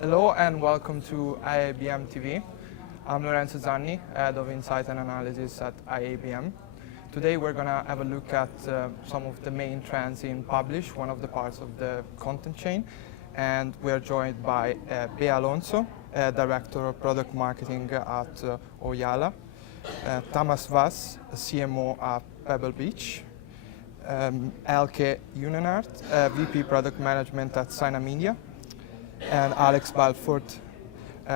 Hello and welcome to IABM TV. I'm Lorenzo Zanni, Head of Insight and Analysis at IABM. Today we're going to have a look at some of the main trends in Publish, one of the parts of the content chain. And we're joined by Alonso, Director of Product Marketing at Ooyala, Tamas, Vass, CMO at Pebble Beach, Elke, Hungenaert, VP Product Management at Synamedia, and Alex Balford,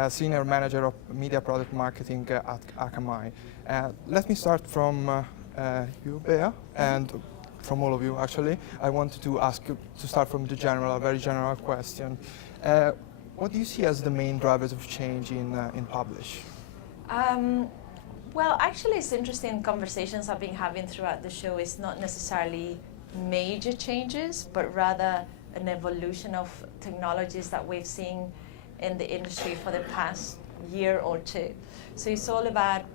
Senior Manager of Media Product Marketing at Akamai. Let me start from you, Bea, and from all of you, actually. I wanted to ask you to start from a very general question. What do you see as the main drivers of change in Publish? Well, actually, it's interesting conversations I've been having throughout the show. It's not necessarily major changes, but rather an evolution of technologies that we've seen in the industry for the past year or two. So it's all about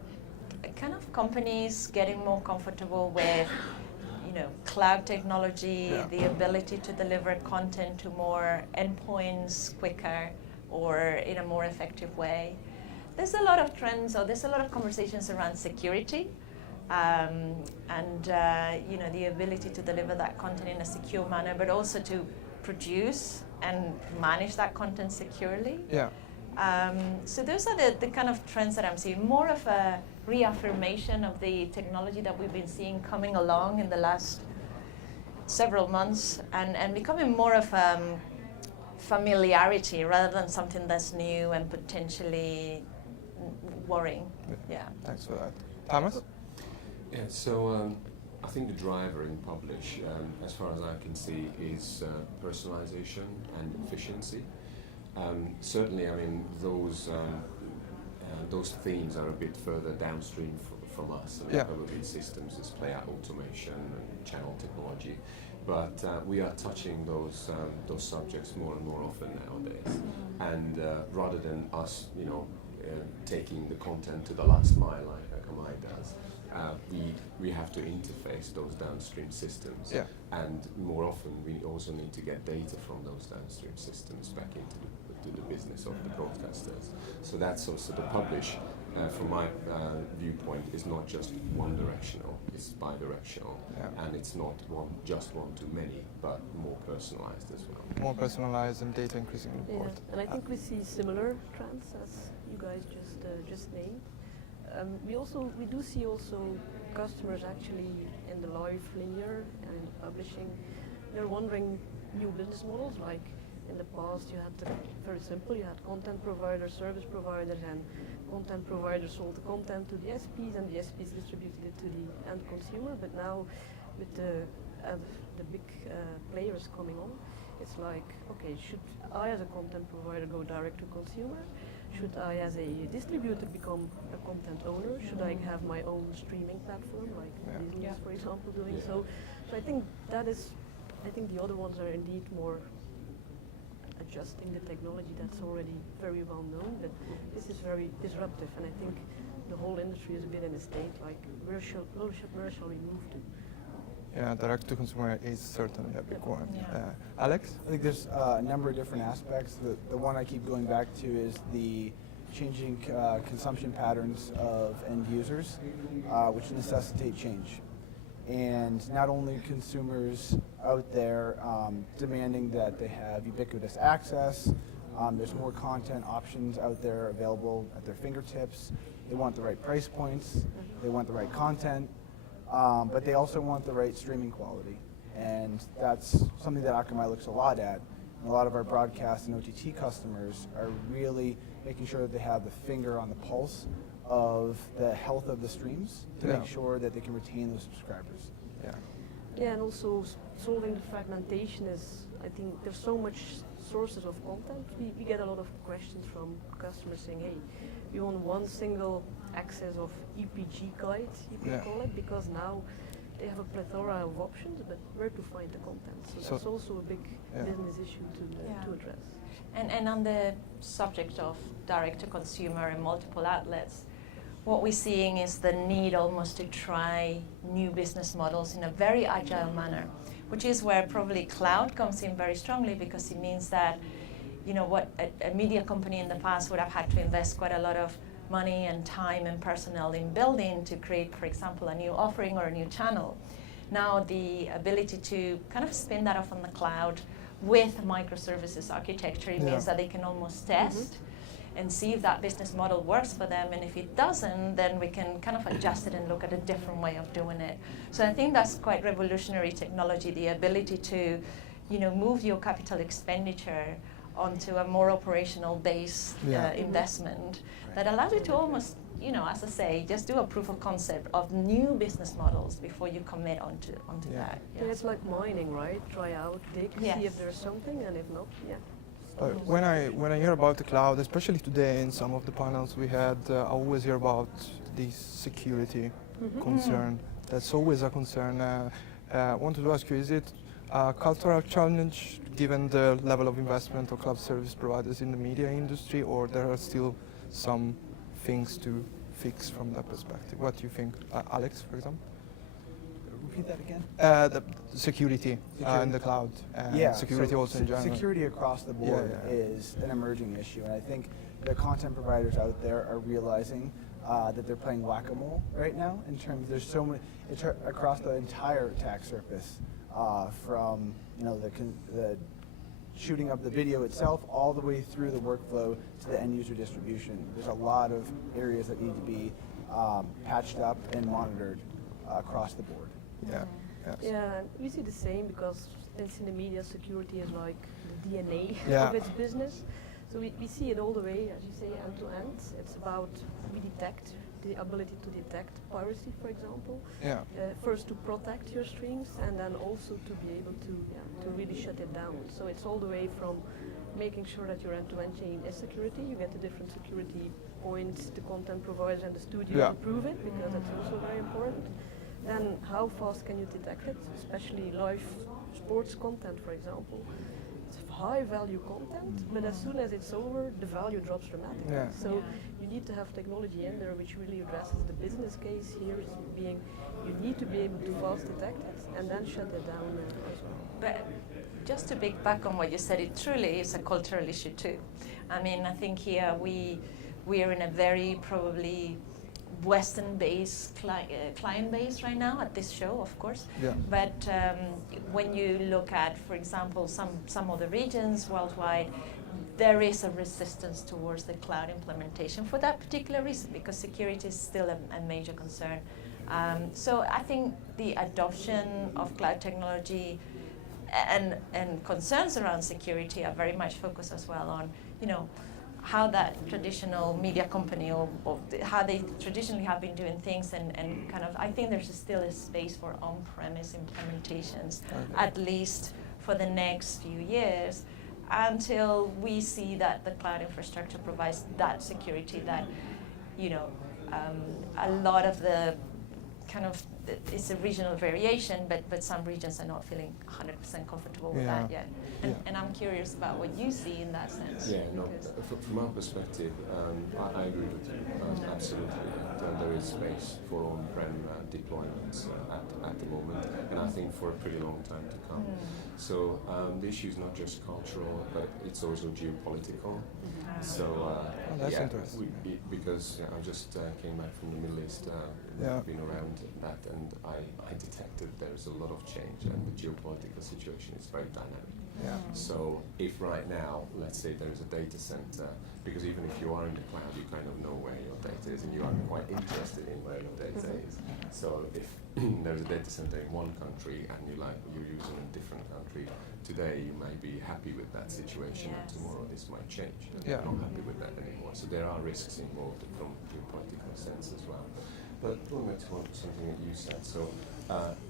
kind of companies getting more comfortable with, cloud technology, the ability to deliver content to more endpoints quicker or in a more effective way. There's a lot of trends, or there's a lot of conversations around security, and the ability to deliver that content in a secure manner, but also to produce and manage that content securely. Yeah. So those are the kind of trends that I'm seeing. More of a reaffirmation of the technology that we've been seeing coming along in the last several months, and becoming more of familiarity rather than something that's new and potentially worrying. Yeah. Thanks for that. Tamas? Yeah, so I think the driver in Publish, as far as I can see, is personalization and efficiency. Certainly, I mean, those themes are a bit further downstream from us. I mean, probably systems, display automation, and channel technology. But we are touching those subjects more and more often nowadays. And rather than us, taking the content to the last mile like Akamai does, we have to interface those downstream systems. Yeah. And more often, we also need to get data from those downstream systems back into the business of the broadcasters. So that's also the Publish, from my viewpoint, is not just one directional, it's bi-directional. Yeah. And it's not just one to many, but more personalized as well. More personalized and data increasingly important. And I think we see similar trends as you guys just named. We do see also customers actually in the live linear and in publishing. They're wondering new business models. Like in the past, you had very simple. You had content providers, service providers, and content providers sold the content to the SPs, and the SPs distributed it to the end consumer. But now, with the big players coming on, it's like, okay, should I as a content provider go direct to consumer? Should I as a distributor become a content owner? Should I have my own streaming platform like Disney, for example, doing so? So I think the other ones are indeed more adjusting the technology that's already very well known, but this is very disruptive, and I think the whole industry is a bit in a state like where shall we move to? Yeah, direct to consumer is certainly a big one. Yeah. Alex? I think there's a number of different aspects. The one I keep going back to is the changing consumption patterns of end users, which necessitate change. And not only consumers out there demanding that they have ubiquitous access, there's more content options out there available at their fingertips. They want the right price points, they want the right content, but they also want the right streaming quality. And that's something that Akamai looks a lot at. And a lot of our broadcast and OTT customers are really making sure that they have the finger on the pulse of the health of the streams to make sure that they can retain those subscribers. Yeah, and also solving the fragmentation is, I think there's so much sources of content. We get a lot of questions from customers saying, hey, we want one single access of EPG guides, you could call it, because now they have a plethora of options, but where to find the content? So that's also a big business issue to address. And on the subject of direct-to-consumer and multiple outlets, what we're seeing is the need almost to try new business models in a very agile manner, which is where probably cloud comes in very strongly, because it means that what a media company in the past would have had to invest quite a lot of money and time and personnel in building to create, for example, a new offering or a new channel. Now the ability to kind of spin that off on the cloud with microservices architecture means that they can almost test and see if that business model works for them, and if it doesn't, then we can kind of adjust it and look at a different way of doing it. So I think that's quite revolutionary technology, the ability to move your capital expenditure onto a more operational based investment that allows you to almost, as I say, just do a proof of concept of new business models before you commit onto that. Yeah, it's like mining, right? Try out, dig, see if there's something, and if not, when I hear about the cloud, especially today in some of the panels we had, I always hear about the security concern. That's always a concern. I wanted to ask you, is it a cultural challenge given the level of investment of cloud service providers in the media industry, or there are still some things to fix from that perspective? What do you think? Alex, for example? Repeat that again? The security in the cloud, security also in general. Security across the board is an emerging issue, and I think the content providers out there are realizing that they're playing whack-a-mole right now. In terms, there's so many across the entire attack surface, from the shooting of the video itself all the way through the workflow to the end user distribution. There's a lot of areas that need to be patched up and monitored across the board. Yeah, we see the same because in Synamedia, security is like the DNA of its business. So we see it all the way, as you say, end to end. It's about we detect the ability to detect piracy, for example. First to protect your streams, and then also to be able to really shut it down. So it's all the way from making sure that your end-to-end chain is security. You get the different security points, the content providers and the studio to prove it, because that's also very important. Then how fast can you detect it, especially live sports content, for example. It's high value content, but as soon as it's over, the value drops dramatically. So you need to have technology in there which really addresses the business case here, is being you need to be able to fast detect it and then shut it down as well. But just to piggyback on what you said, it truly is a cultural issue too. I mean, I think here we are in a very probably Western-based client base right now at this show, of course. But when you look at, for example, some of the regions worldwide, there is a resistance towards the cloud implementation for that particular reason, because security is still a major concern. So I think the adoption of cloud technology and concerns around security are very much focused as well on, how that traditional media company or how they traditionally have been doing things, and kind of, I think there's still a space for on-premise implementations, at least for the next few years, until we see that the cloud infrastructure provides that security that, a lot of the kind of, it's a regional variation, but some regions are not feeling 100% comfortable with that yet. And I'm curious about what you see in that sense. Yeah, no, from our perspective, I agree with you, absolutely. There is space for on-prem deployments at the moment, and I think for a pretty long time to come. So the issue is not just cultural, but it's also geopolitical. So that's interesting. Because I just came back from the Middle East, I've been around that, and I detected there's a lot of change, and the geopolitical situation is very dynamic. So if right now, let's say there is a data center, because even if you are in the cloud, you kind of know where your data is, and you are quite interested in where your data is. So if there's a data center in one country and you're using a different country, today you may be happy with that situation, and tomorrow this might change. You're not happy with that anymore. So there are risks involved from a geopolitical sense as well. But going back to something that you said, so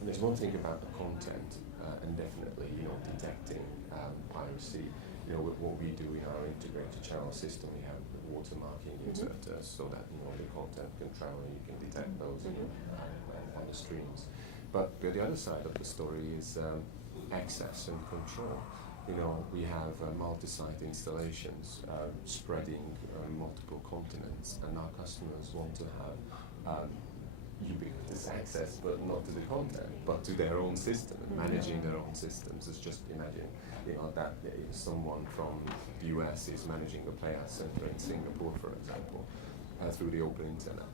there's one thing about the content, and definitely, detecting piracy. What we do in our integrated channel system, we have watermarking inserters so that the content can travel and you can detect those on the streams. But the other side of the story is access and control. We have multi-site installations spreading multiple continents, and our customers want to have ubiquitous access, but not to the content, but to their own system, and managing their own systems. It's just imagine, that someone from the US is managing a player center in Singapore, for example, through the open internet.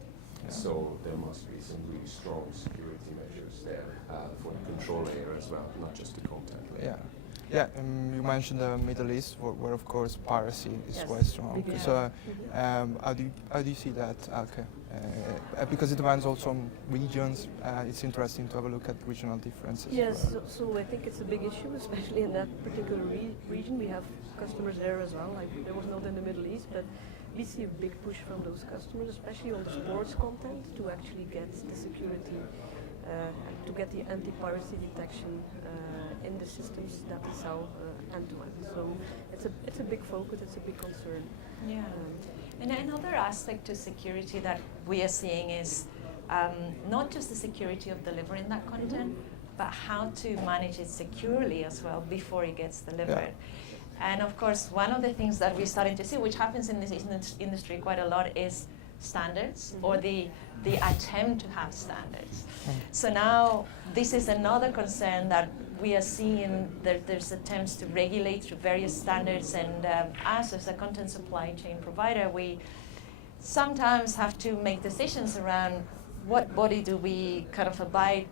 Yeah. So there must be some really strong security measures there for the control layer as well, not just the content layer. Yeah. Yeah, you mentioned the Middle East, where of course piracy is Yes. quite strong. Yeah. So, how do you see that, Elke? Because it depends also on regions. It's interesting to have a look at regional differences. Yes, so I think it's a big issue, especially in that particular region. We have customers there as well. Like there was not in the Middle East, but we see a big push from those customers, especially on the sports content, to actually get the security, to get the anti-piracy detection in the systems that we sell end to end. So it's a big focus, it's a big concern. Yeah. And another aspect to security that we are seeing is not just the security of delivering that content, but how to manage it securely as well before it gets delivered. And of course, one of the things that we're starting to see, which happens in this industry quite a lot, is standards, or the attempt to have standards. So now this is another concern that we are seeing. There's attempts to regulate through various standards, and us as a content supply chain provider, we sometimes have to make decisions around what body do we kind of abide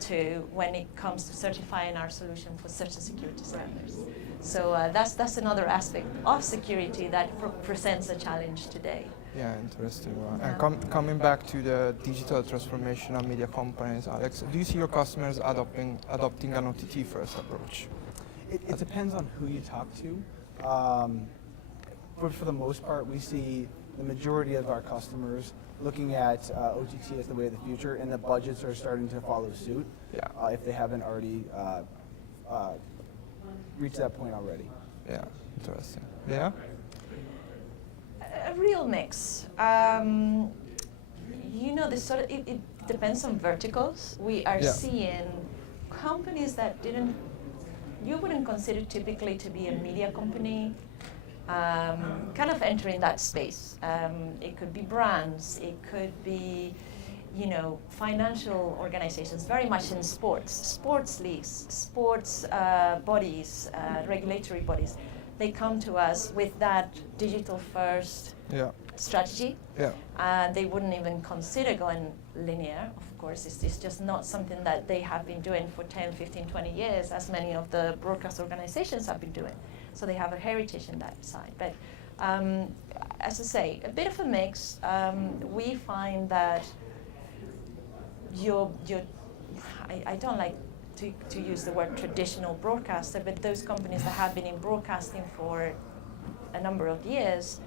to when it comes to certifying our solution for certain security standards. So that's another aspect of security that presents a challenge today. Yeah, interesting. And coming back to the digital transformation of media companies, Alex, do you see your customers adopting an OTT first approach? It depends on who you talk to. For the most part, we see the majority of our customers looking at OTT as the way of the future, and the budgets are starting to follow suit. Yeah. If they haven't already reached that point already. Yeah, interesting. Yeah. A real mix. It depends on verticals. We are seeing companies that you wouldn't consider typically to be a media company, kind of entering that space. It could be brands, it could be, financial organizations, very much in sports leagues, sports bodies, regulatory bodies. They come to us with that digital first strategy. Yeah. They wouldn't even consider going linear. Of course, it's just not something that they have been doing for 10, 15, 20 years, as many of the broadcast organizations have been doing. So they have a heritage in that side. But as I say, a bit of a mix. We find that I don't like to use the word traditional broadcaster, but those companies that have been in broadcasting for a number of years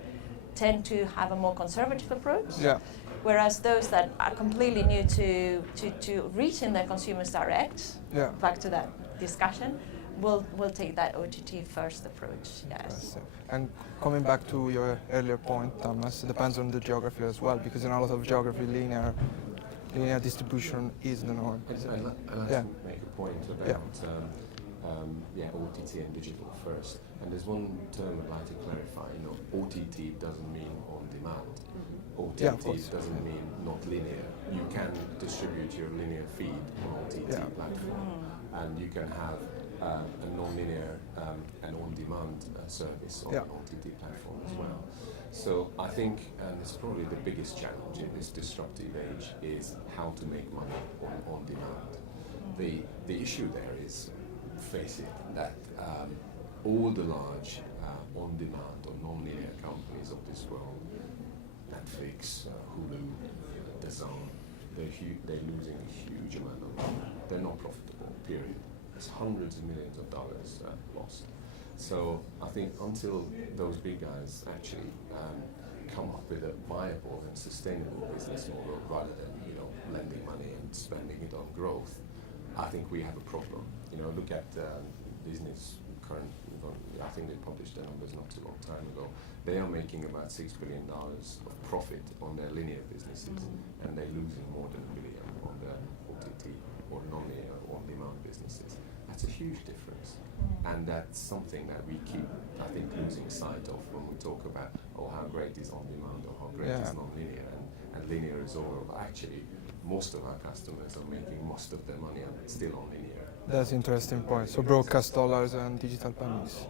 tend to have a more conservative approach. Yeah. Whereas those that are completely new to reaching their consumers direct, back to that discussion, will take that OTT first approach. Yes. And coming back to your earlier point, Tamas, it depends on the geography as well, because in a lot of geography, linear distribution is the norm. I'd like to make a point about OTT and digital first. And there's one term I'd like to clarify. OTT doesn't mean on demand. OTT doesn't mean not linear. You can distribute your linear feed on OTT platform, and you can have a non-linear and on-demand service on OTT platform as well. So I think, and it's probably the biggest challenge in this disruptive age, is how to make money on demand. The issue there is, face it, that all the large on-demand or non-linear companies of this world, Netflix, Hulu, DAZN, they're losing a huge amount of money. They're not profitable, period. It's hundreds of millions of dollars lost. So I think until those big guys actually come up with a viable and sustainable business model rather than lending money and spending it on growth, I think we have a problem. Look at Disney's current. I think they published their numbers not too long time ago. They are making about $6 billion of profit on their linear businesses, and they're losing more than $1 billion on their OTT or non-linear on-demand businesses. That's a huge difference. And that's something that we keep, I think, losing sight of when we talk about, how great is on-demand or how great is non-linear and linear is over. Actually, most of our customers are making most of their money still on linear. That's interesting point. So broadcast dollars and digital pennies.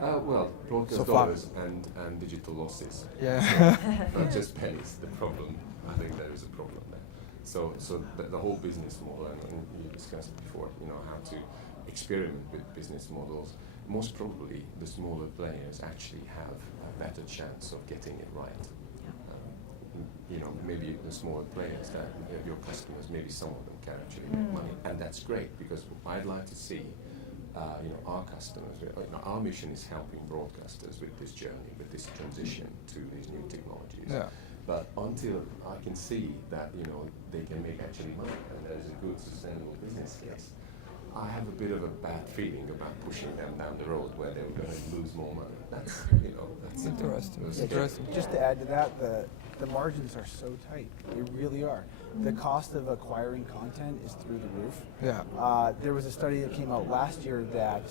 Well, broadcast So far. dollars and digital losses. Yeah. Not just pennies. The problem, I think there is a problem there. So the whole business model, and you discussed before, how to experiment with business models. Most probably, the smaller players actually have a better chance of getting it right. Maybe the smaller players, that your customers, maybe some of them can actually make money, and that's great because I'd like to see, our customers. Our mission is helping broadcasters with this journey, with this transition to these new technologies. Yeah. But until I can see that they can make actually money and there is a good sustainable business case, I have a bit of a bad feeling about pushing them down the road where they're going to lose more money. That's Interesting. that's Interesting. Just to add to that, the margins are so tight. They really are. The cost of acquiring content is through the roof. Yeah. There was a study that came out last year that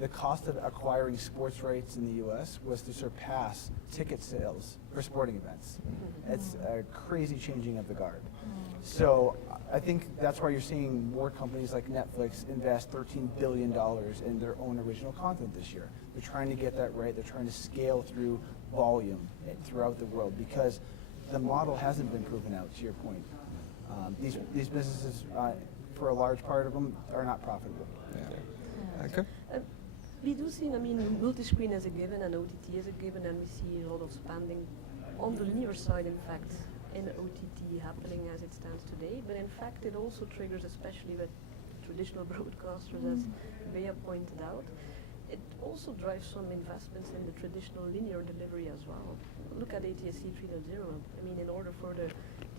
the cost of acquiring sports rights in the U.S. was to surpass ticket sales for sporting events. It's a crazy changing of the guard. So I think that's why you're seeing more companies like Netflix invest $13 billion in their own original content this year. They're trying to get that right. They're trying to scale through volume throughout the world because the model hasn't been proven out, to your point. These businesses, for a large part of them, are not profitable. Yeah. Okay. We do see, multi-screen as a given and OTT as a given, and we see a lot of spending on the linear side, in fact, in OTT happening as it stands today. But in fact, it also triggers, especially with traditional broadcasters, as Bea pointed out, it also drives some investments in the traditional linear delivery as well. Look at ATSC 3.0. In order for the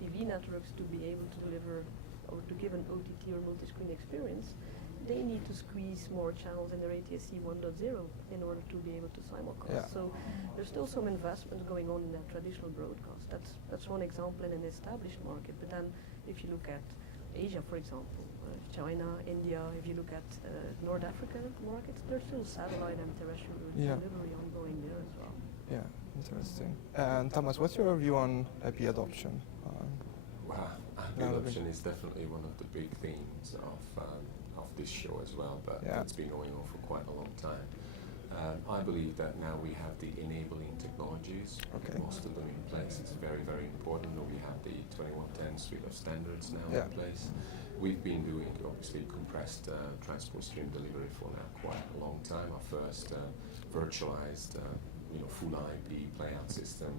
TV networks to be able to deliver or to give an OTT or multi-screen experience, they need to squeeze more channels in their ATSC 1.0 in order to be able to simulcast. Yeah. So there's still some investments going on in that traditional broadcast. That's one example in an established market. But then if you look at Asia, for example, China, India, if you look at North African markets, there's still satellite and terrestrial delivery ongoing there as well. Yeah, interesting. And Tamas, what's your view on IP adoption? IP adoption is definitely one of the big themes of this show as well, but it's been going on for quite a long time. I believe that now we have the enabling technologies, most of them in place. It's very, very important that we have the 2110 suite of standards now in place. We've been doing, obviously, compressed transport stream delivery for now quite a long time. Our first virtualized, full IP playout system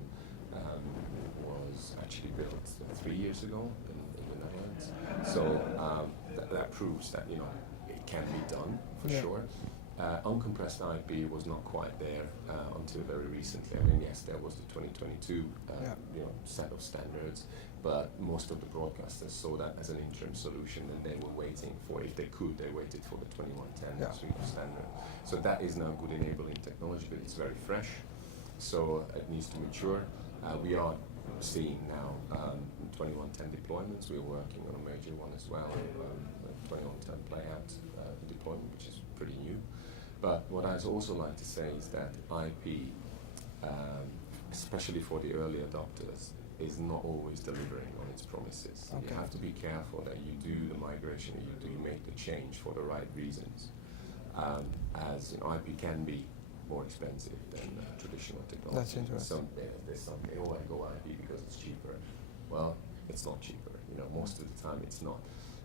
was actually built 3 years ago in the Netherlands. So that proves that it can be done for sure. Uncompressed IP was not quite there until very recently. Yes, there was the 2022 set of standards, but most of the broadcasters saw that as an interim solution, and they were waiting for, if they could, they waited for the 2110 suite of standard. So that is now good enabling technology, but it's very fresh, so it needs to mature. We are seeing now 2110 deployments. We're working on a major one as well, 2110 playout deployment, which is pretty new. But what I'd also like to say is that IP, especially for the early adopters, is not always delivering on its promises. Okay. You have to be careful that you do the migration, you make the change for the right reasons. As IP can be more expensive than traditional technology. That's interesting. There's some, I go IP because it's cheaper. Well, it's not cheaper. Most of the time it's not.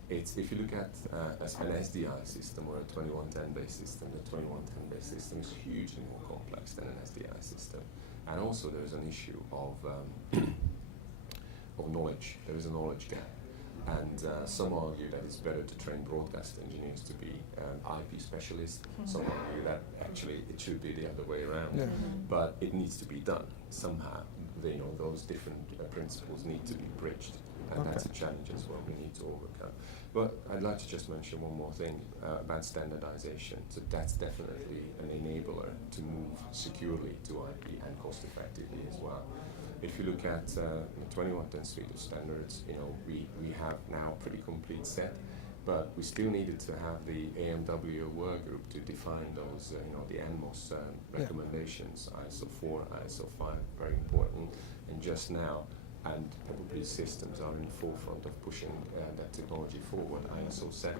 If you look at an SDI system or a 2110 based system, the 2110 based system is hugely more complex than an SDI system. And also there's an issue of knowledge. There is a knowledge gap. And some argue that it's better to train broadcast engineers to be IP specialists. Some argue that actually it should be the other way around. Yeah. But it needs to be done somehow. Those different principles need to be bridged. And that's a challenge as well we need to overcome. But I'd like to just mention one more thing about standardization. So that's definitely an enabler to move securely to IP and cost effectively as well. If you look at the 2110 suite of standards, we have now a pretty complete set, but we still needed to have the AMW work group to define those, the ANMOS recommendations, ISO 4, ISO 5, very important. And just now, and probably systems are in the forefront of pushing that technology forward, ISO 7,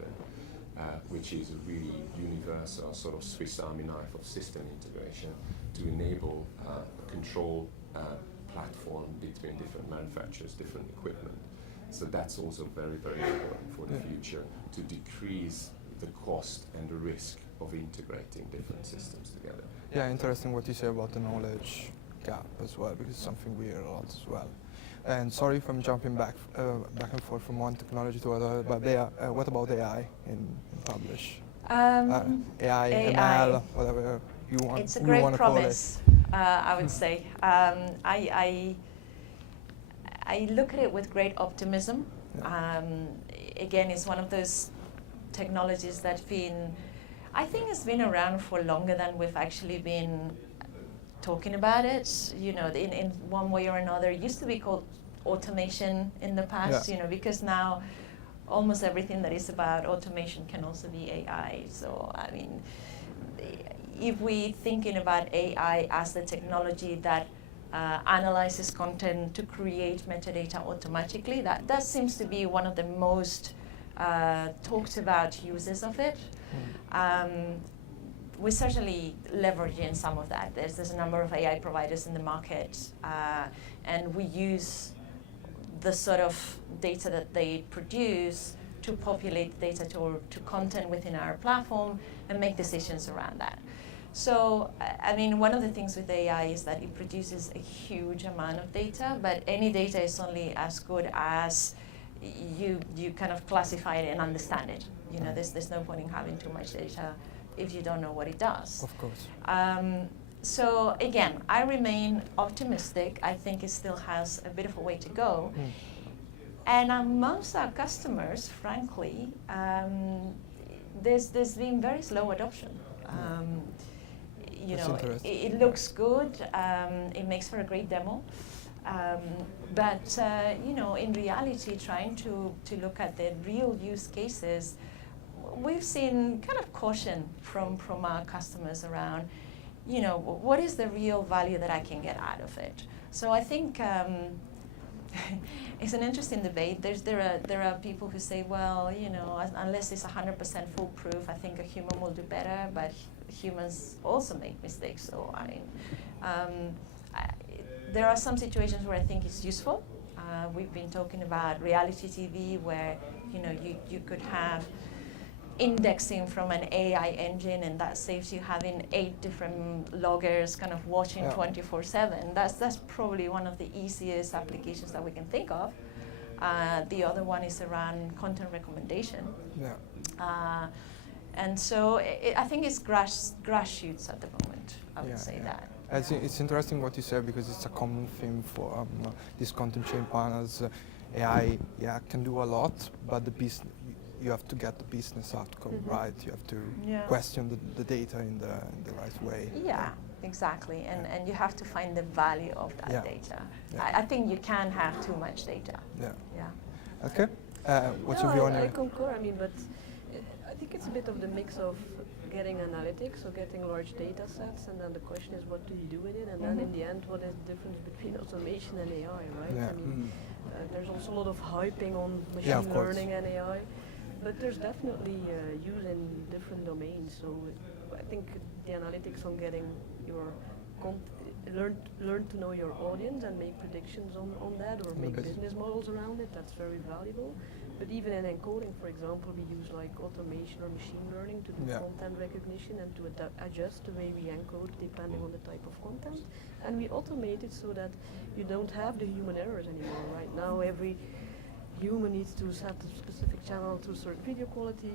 which is a really universal sort of Swiss Army knife of system integration to enable a control platform between different manufacturers, different equipment. So that's also very, very important for the future, to decrease the cost and the risk of integrating different systems together. Yeah, interesting what you say about the knowledge gap as well, because it's something we hear a lot as well. And sorry if I'm jumping back and forth from one technology to another, but what about AI in Publish? AI, ML, whatever you want. It's a great promise, I would say. I look at it with great optimism. Again, it's one of those technologies that's been, I think it's been around for longer than we've actually been talking about it, you know, in one way or another. It used to be called automation in the past, you know, because now almost everything that is about automation can also be AI. So, I mean, if we're thinking about AI as the technology that analyzes content to create metadata automatically, that seems to be one of the most talked about uses of it. We're certainly leveraging some of that. There's a number of AI providers in the market, and we use the sort of data that they produce to populate data to content within our platform and make decisions around that. So, I mean, one of the things with AI is that it produces a huge amount of data, but any data is only as good as you kind of classify it and understand it. You know, there's no point in having too much data if you don't know what it does. Of course. So again, I remain optimistic. I think it still has a bit of a way to go. And amongst our customers, frankly, there's been very slow adoption. You know, it looks good. It makes for a great demo. But you know, in reality, trying to look at the real use cases, we've seen kind of caution from our customers around, you know, what is the real value that I can get out of it? So I think it's an interesting debate. There are people who say, well, you know, unless it's 100% foolproof, I think a human will do better, but humans also make mistakes. So I mean, there are some situations where I think it's useful. We've been talking about reality TV, where you know you could have indexing from an AI engine, and that saves you having 8 different loggers kind of watching 24/7. That's probably one of the easiest applications that we can think of. The other one is around content recommendation. And so I think it's grassroots at the moment, I would say that. It's interesting what you said, because it's a common theme for these content chain panels. AI, can do a lot, but you have to get the business outcome right. You have to question the data in the right way. Yeah, exactly. And you have to find the value of that data. I think you can't have too much data. Okay. What's your view on it? I concur. I mean, but I think it's a bit of the mix of getting analytics, or getting large data sets, and then the question is, what do you do with it? And then in the end, what is the difference between automation and AI, right? I mean, there's also a lot of hyping on machine learning and AI, but there's definitely use in different domains. So I think the analytics on getting your learn to know your audience and make predictions on that, or make business models around it, that's very valuable. But even in encoding, for example, we use like automation or machine learning to do content recognition and to adjust the way we encode depending on the type of content. And we automate it so that you don't have the human errors anymore. Right now, every human needs to set a specific channel to a certain video quality.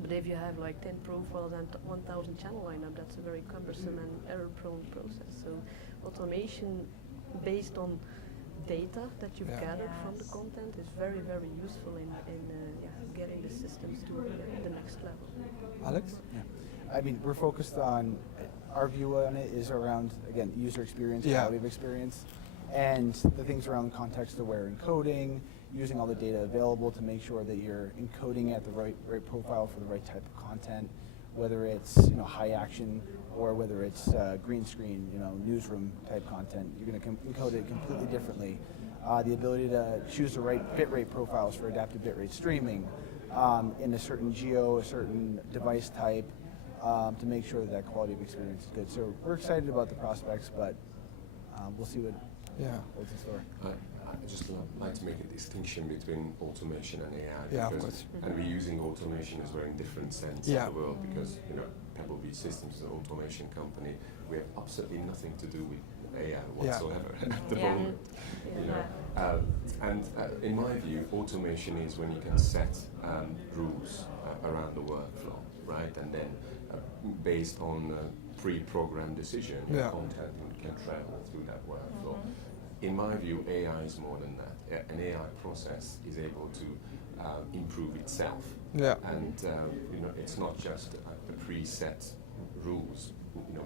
But if you have like 10 profiles and 1,000 channel lineup, that's a very cumbersome and error-prone process. So automation based on data that you've gathered from the content is very, very useful in getting the systems to the next level. Alex? I mean, we're focused on, our view on it is around, again, user experience, quality of experience, and the things around the context-aware encoding, using all the data available to make sure that you're encoding at the right profile for the right type of content, whether it's high action or whether it's green screen, newsroom type content. You're going to encode it completely differently the ability to choose the right bitrate profiles for adaptive bitrate streaming in a certain geo, a certain device type, to make sure that quality of experience is good. So we're excited about the prospects, but we'll see what's in store. I just like to make a distinction between automation and AI. Yeah, of because, course. and we're using automation as well in different sense Yeah. of the world, because Pebble Systems is an automation company. We have absolutely nothing to do with AI whatsoever at the moment. And in my view, automation is when you can set rules around the workflow, right? And then based on pre-programmed decision, content can travel through that workflow. In my view, AI is more than that. An AI process is able to improve itself. Yeah. And it's not just the preset rules,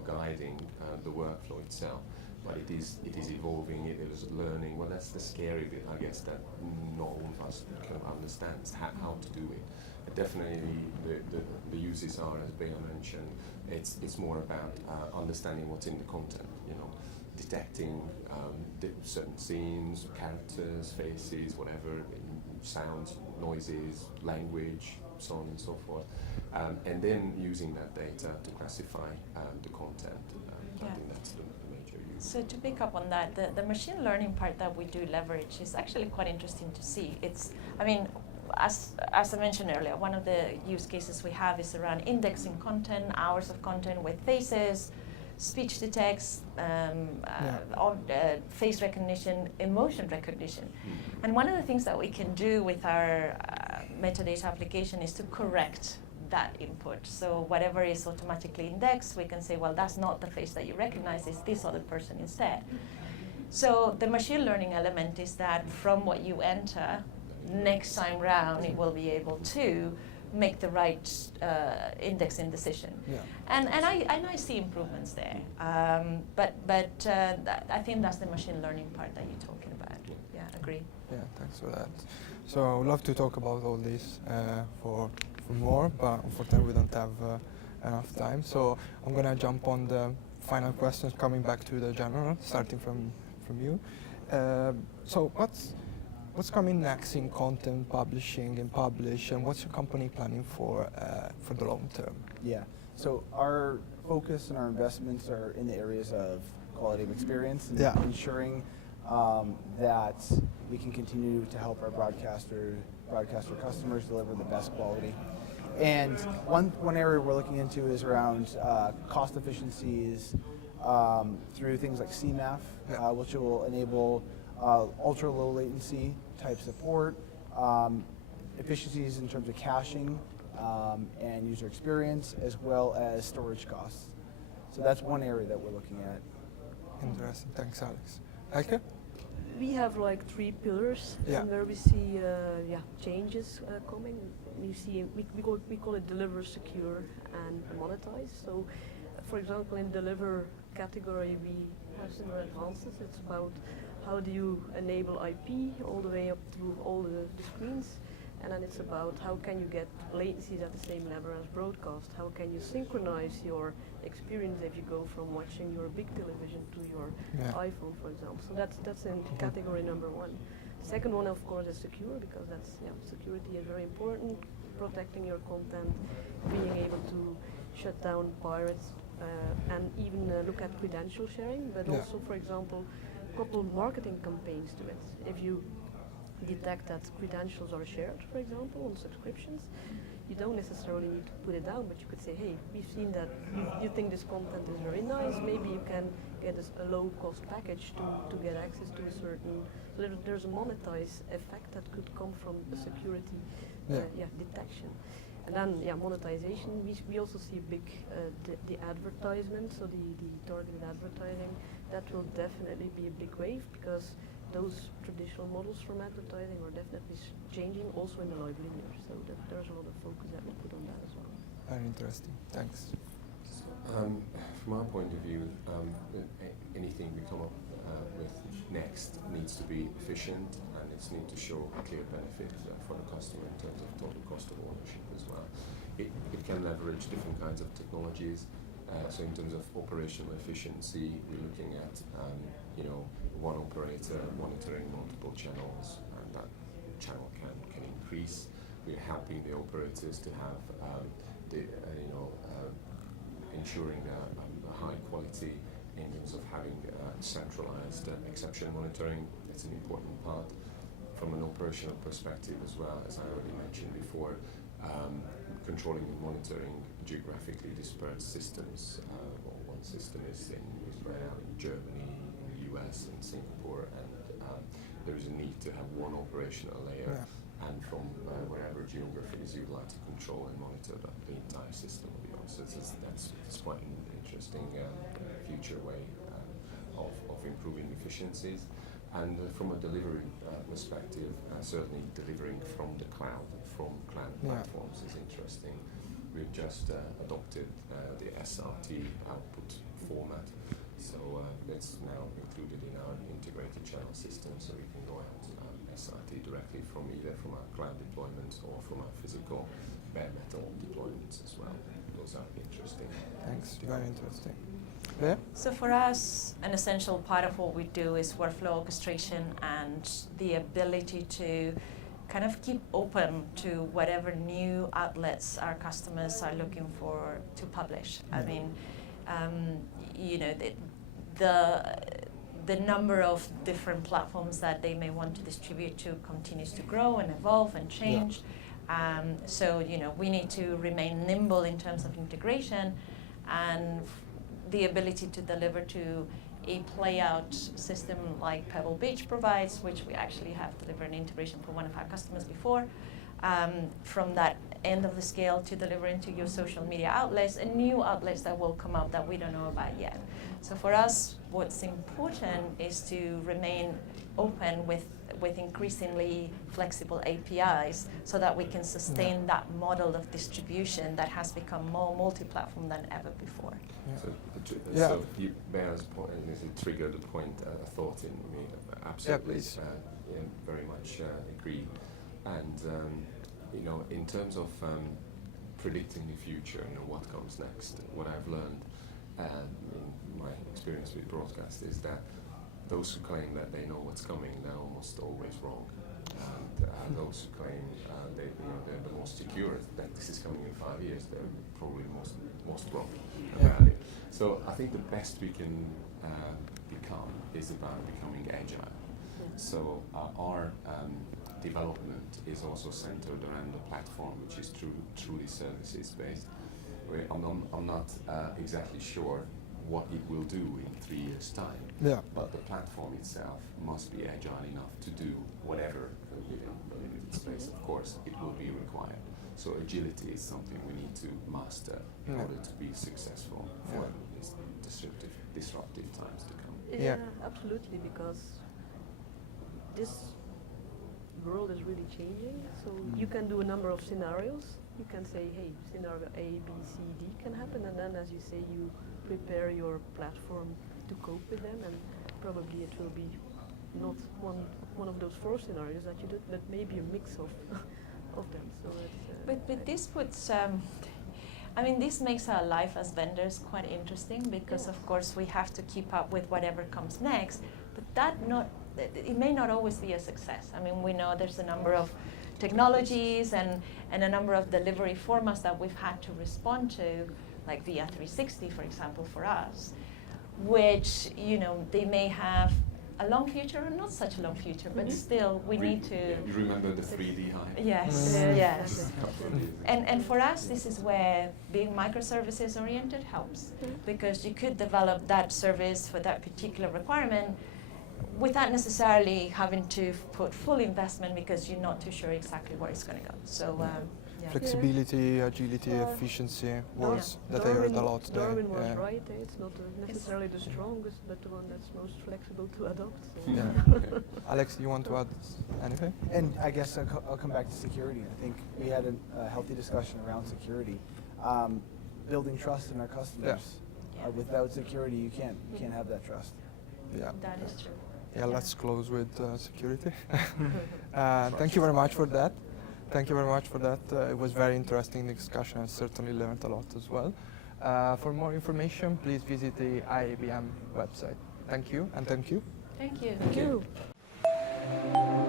guiding the workflow itself, but it is evolving. It is learning. Well, that's the scary bit, I guess, that not all of us kind of understands how to do it. But definitely, the uses are, as Bea mentioned, it's more about understanding what's in the content. Detecting certain scenes, characters, faces, whatever, sounds, noises, language, so on and so forth, and then using that data to classify the content. I think that's the major use. So to pick up on that, the machine learning part that we do leverage is actually quite interesting to see. As I mentioned earlier, one of the use cases we have is around indexing content, hours of content with faces, speech to text, face recognition, emotion recognition. And one of the things that we can do with our metadata application is to correct that input. So whatever is automatically indexed, we can say, well, that's not the face that you recognize, it's this other person instead. So the machine learning element is that from what you enter, next time round, it will be able to make the right indexing decision. Yeah. And I see improvements there. But I think that's the machine learning part that you're talking about. Yeah, agree. Yeah, thanks for that. So I would love to talk about all this for more, but unfortunately we don't have enough time. So I'm going to jump on the final questions, coming back to the general, starting from you. So what's coming next in content publishing and publish, and what's your company planning for the long term? Yeah, so our focus and our investments are in the areas of quality of experience and ensuring that we can continue to help our broadcaster customers deliver the best quality. And one area we're looking into is around cost efficiencies through things like CMAF, which will enable ultra low latency type support, efficiencies in terms of caching and user experience, as well as storage costs. So that's one area that we're looking at. Interesting. Thanks, Alex. Elke? We have like 3 pillars where we see changes coming. We call it deliver, secure, and monetize. So, for example, in deliver category, we have similar advances. It's about how do you enable IP all the way up through all the screens, and then it's about how can you get latencies at the same level as broadcast. How can you synchronize your experience if you go from watching your big television to your iPhone, for example. So that's in category number 1. The second one, of course, is secure, because that's security is very important. Protecting your content, being able to shut down pirates, and even look at credential sharing, but also, for example, couple marketing campaigns to it. If you detect that credentials are shared, for example, on subscriptions, you don't necessarily need to put it down, but you could say, hey, we've seen that you think this content is very nice, maybe you can get a low-cost package to get access to a certain, so there's a monetize effect that could come from the security detection. And then, monetization, we also see a big, the advertisement, so the targeted advertising, that will definitely be a big wave, because those traditional models from advertising are definitely changing, also in the live linear, so there's a lot of focus that we put on that as well. Very interesting, thanks. From our point of view, anything we come up with next needs to be efficient, and it needs to show a clear benefit for the customer in terms of total cost of ownership as well. It can leverage different kinds of technologies. So in terms of operational efficiency, we're looking at one operator monitoring multiple channels, and that channel can increase. We're helping the operators to have ensuring a high quality in terms of having centralized exception monitoring. It's an important part. From an operational perspective as well, as I already mentioned before, controlling and monitoring geographically dispersed systems. One system is in Israel, in Germany, in the US, in Singapore, and there is a need to have one operational layer. Yeah. And from wherever geographies you'd like to control and monitor the entire system of yours. So that's quite an interesting future way of improving efficiencies. And from a delivery perspective, certainly delivering from the cloud, from cloud platforms is interesting. We've just adopted the SRT output format, so it's now included in our integrated channel system, so we can go out SRT directly from either from our cloud deployments or from our physical bare metal deployments as well. Those are interesting. Thanks, very interesting. Yeah. So for us, an essential part of what we do is workflow orchestration and the ability to kind of keep open to whatever new outlets our customers are looking for to publish. Yeah. I mean, the number of different platforms that they may want to distribute to continues to grow and evolve and change. Yeah. So we need to remain nimble in terms of integration and the ability to deliver to a play-out system like Pebble Beach provides, which we actually have delivered an integration for one of our customers before, from that end of the scale to delivering to your social media outlets and new outlets that will come up that we don't know about yet. So for us, what's important is to remain open with increasingly flexible APIs so that we can sustain that model of distribution that has become more multi-platform than ever before. Yeah. So Bear's point, it triggered a point, a thought in me. Absolutely, very much agree. And in terms of predicting the future, what comes next, what I've learned in my experience with broadcast is that those who claim that they know what's coming, they're almost always wrong. And those who claim they're the most secure, that this is coming in 5 years, they're probably most wrong about it. So I think the best we can become is about becoming agile. So our development is also centered around the platform, which is truly services based. I'm not exactly sure what it will do in 3 years' time, but the platform itself must be agile enough to do whatever within the limited space, of course, it will be required. So agility is something we need to master in order to be successful for these disruptive times to come. Yeah, absolutely, because this world is really changing. So you can do a number of scenarios. You can say, hey, scenario A, B, C, D can happen, and then, as you say, you prepare your platform to cope with them, and probably it will be not one of those 4 scenarios that you do, but maybe a mix of them. So but this puts, this makes our life as vendors quite interesting because, of course, we have to keep up with whatever comes next, but it may not always be a success. I mean, we know there's a number of technologies and a number of delivery formats that we've had to respond to, like VIA 360, for example, for us, which, they may have a long future or not such a long future, but still we need to... You remember the 3D Hive? Yes, yes. And for us, this is where being microservices oriented helps, because you could develop that service for that particular requirement without necessarily having to put full investment because you're not too sure exactly where it's going to go. So, flexibility, agility, efficiency, words that I heard a lot there. Darwin was right. It's not necessarily the strongest, but the one that's most flexible to adopt. So. Alex, you want to add anything? And I guess I'll come back to security. I think we had a healthy discussion around security, building trust in our customers. Without security, you can't have that trust. Yeah, that is true. Yeah, let's close with security. Thank you very much for that. Thank you very much for that. It was very interesting discussion. I certainly learned a lot as well. For more information, please visit the IABM website. Thank you, and thank you. Thank you. Thank you.